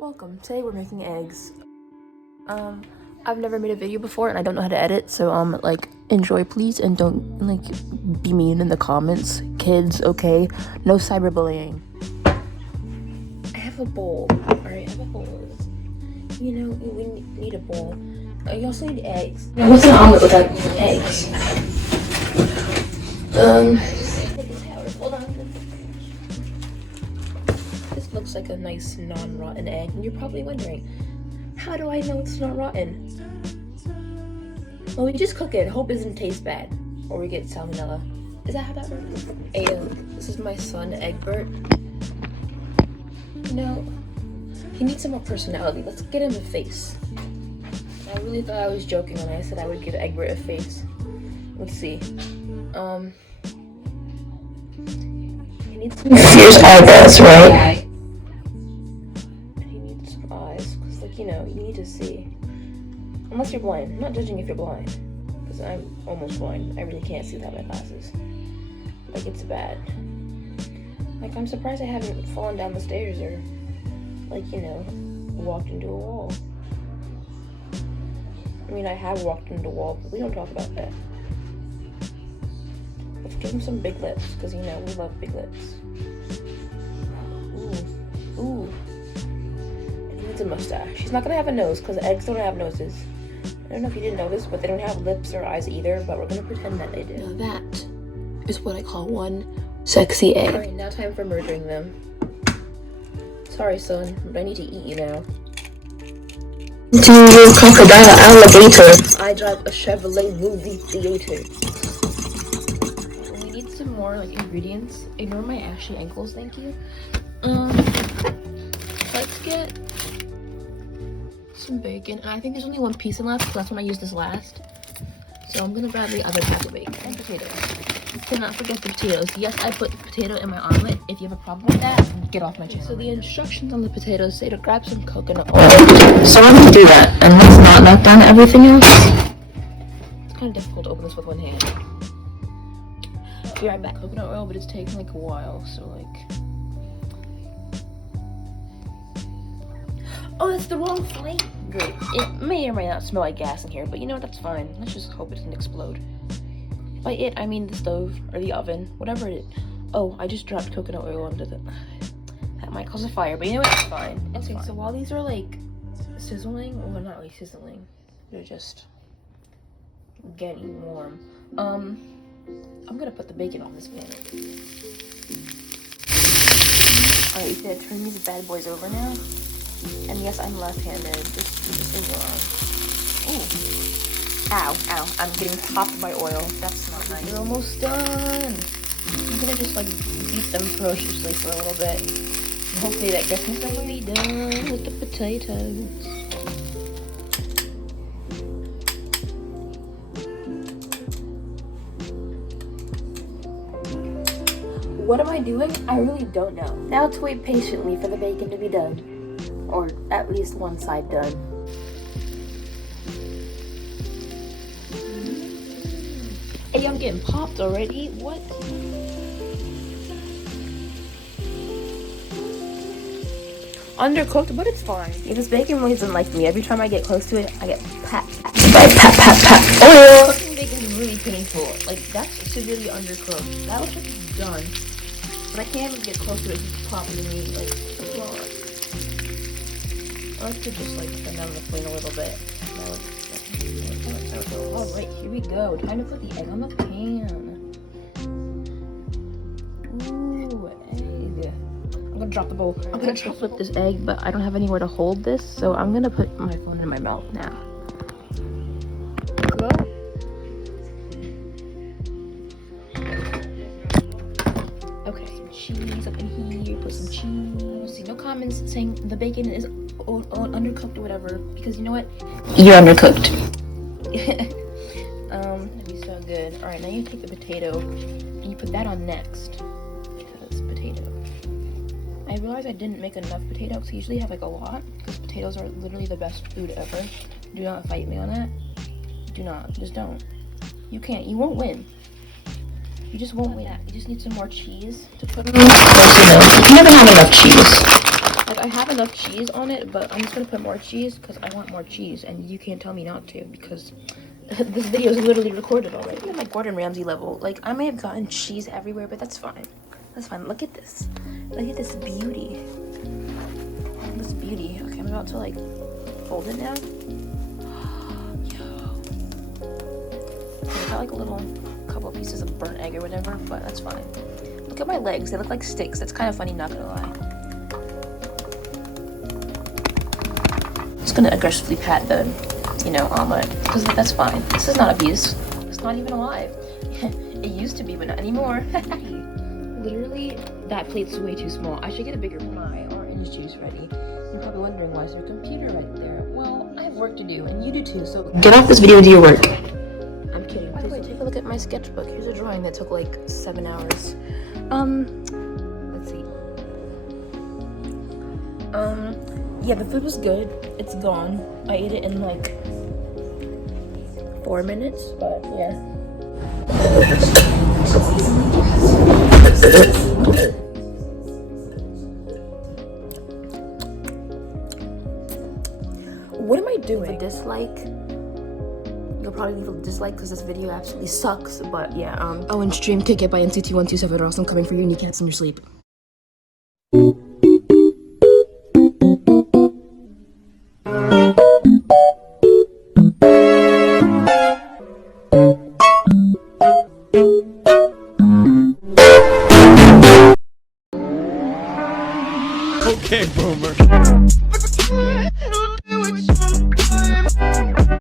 Welcome. Today we're making eggs. I've never made a video before and I don't know how to edit, so enjoy please, and don't be mean in the comments. Kids, okay? No cyberbullying. I have a bowl. Alright, I have a bowl. You know, we need a bowl. You also need eggs. What's an omelet without eggs? Hold on. This looks like a nice non-rotten egg, and you're probably wondering, how do I know it's not rotten? Well, we just cook it. Hope it doesn't taste bad, or we get salmonella. Is that how that works? Aiden, this is my son, Egbert. You know, he needs some more personality. Let's get him a face. I really thought I was joking when I said I would give Egbert a face. Let's see. He needs some fierce eyebrows, right? He needs some eyes, because, you need to see. Unless you're blind. I'm not judging if you're blind, because I'm almost blind. I really can't see without my glasses. It's bad. I'm surprised I haven't fallen down the stairs or, walked into a wall. I mean, I have walked into a wall, but we don't talk about that. Let's give him some big lips, because, we love big lips. Ooh. And he needs a mustache. He's not going to have a nose, because eggs don't have noses. I don't know if you didn't know this, but they don't have lips or eyes either, but we're going to pretend that they do. Now that is what I call one sexy egg. Alright, now time for murdering them. Sorry, son, but I need to eat you now. To your crocodile alligator. I drive a Chevrolet movie theater. We need some more ingredients. Ignore my ashy ankles, thank you. Let's get some bacon. And I think there's only one piece left, so that's when I used this last. So I'm gonna grab the other pack of bacon and potatoes. Cannot forget the potatoes. Yes, I put potato in my omelet. If you have a problem with that, get off my channel. So the instructions on the potatoes say to grab some coconut oil. So I'm gonna do that, and let's not knock down everything else. It's kind of difficult to open this with one hand. Be right back. Coconut oil, but it's taking a while, so Oh, that's the wrong flame. Great. It may or may not smell like gas in here, but that's fine. Let's just hope it doesn't explode. By it, I mean the stove, or the oven, whatever it is. Oh, I just dropped coconut oil onto the... That might cause a fire, but it's fine. It's fine. So while these are, sizzling, well, they're not really sizzling. They're just getting warm. I'm gonna put the bacon on this pan. Alright, you gotta turn these bad boys over now. And yes, I'm left-handed, just so you know. Ooh. Ow, I'm getting topped by oil. That's not nice. You're almost done. I'm gonna just beat them ferociously for a little bit. And hopefully that gets me completely done with the potatoes. What am I doing? I really don't know. Now to wait patiently for the bacon to be done. Or at least one side done. Hey, I'm getting popped already. What? Undercooked, but it's fine. This bacon really doesn't like me. Every time I get close to it, I get pat. Oil. Cooking bacon is really painful. That's severely undercooked. That looks like it's done, but I can't even get close to it. It's popping to me. I like to just turn down the flame a little bit. Alright, here we go. Time to put the egg on the pan. Ooh, egg. I'm gonna drop the bowl. I'm gonna try to flip this egg, but I don't have anywhere to hold this, so I'm gonna put my phone in my mouth now. Go. Okay, some cheese up in here. Put some cheese. See, no comments saying the bacon is undercooked or whatever, because you know what? You're undercooked. That'd be so good. Alright, now you take the potato and you put that on next, because potato. I realized I didn't make enough potato, because I usually have a lot, because potatoes are literally the best food ever. Do not fight me on that. Do not. Just don't. You can't. You won't win. You just won't win. You just need some more cheese to put on. You never have enough cheese. Like, I have enough cheese on it, but I'm just gonna put more cheese because I want more cheese, and you can't tell me not to because this video is literally recorded already. I'm like Gordon Ramsay level. Like, I may have gotten cheese everywhere, but that's fine. That's fine. Look at this. Look at this beauty. This beauty. Okay, I'm about to like fold it now. Yo. Okay, I got like a little couple pieces of burnt egg or whatever, but that's fine. Look at my legs. They look like sticks. That's kind of funny, not gonna lie. Just gonna aggressively pat the, you know, omelet because that's fine. This is not abuse. It's not even alive. It used to be, but not anymore. Literally, that plate's way too small. I should get a bigger pie. Orange juice ready. You're probably wondering why is there a computer right there? Well, I have work to do, and you do too. So get off this video and do your work. I'm kidding. By the way, take a look at my sketchbook. Here's a drawing that took like 7 hours. Let's see. Yeah, the food was good. It's gone. I ate it in like 4 minutes, but yeah. What am I doing? Leave a dislike. You'll probably leave a dislike because this video absolutely sucks, but yeah. Oh, and stream Kick It by NCT127 or else I'm coming for your kneecaps in your sleep. Okay, boomer.